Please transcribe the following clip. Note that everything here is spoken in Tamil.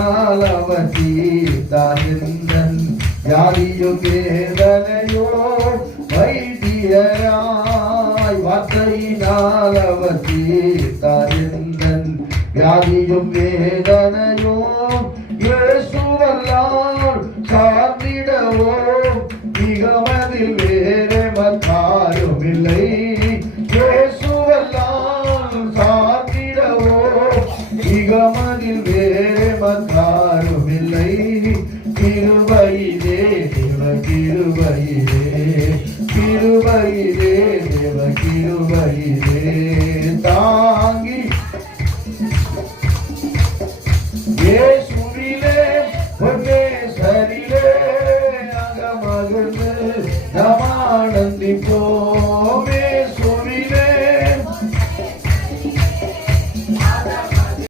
வார்த்தையினால் அவர் தீர்த்தார் எந்தன் வியாதியும் வேதனையோ வைத்தியராய் வார்த்தையினால் அவர் தீர்த்தார் எந்தன் வியாதியும் வேதனையோ இயேசுவல்லால் சார்ந்திடவோ மிகமதில் வேறு மத்தாரும் இல்லை இயேசுவல்லால் சார்ந்திடவோ மிகமதில் வேறு மத்தாரும் இல்லை கிருபையிலே தேவ கிருபையிலே கிருபையிலே தேவ கிருபையிலே தாங்கி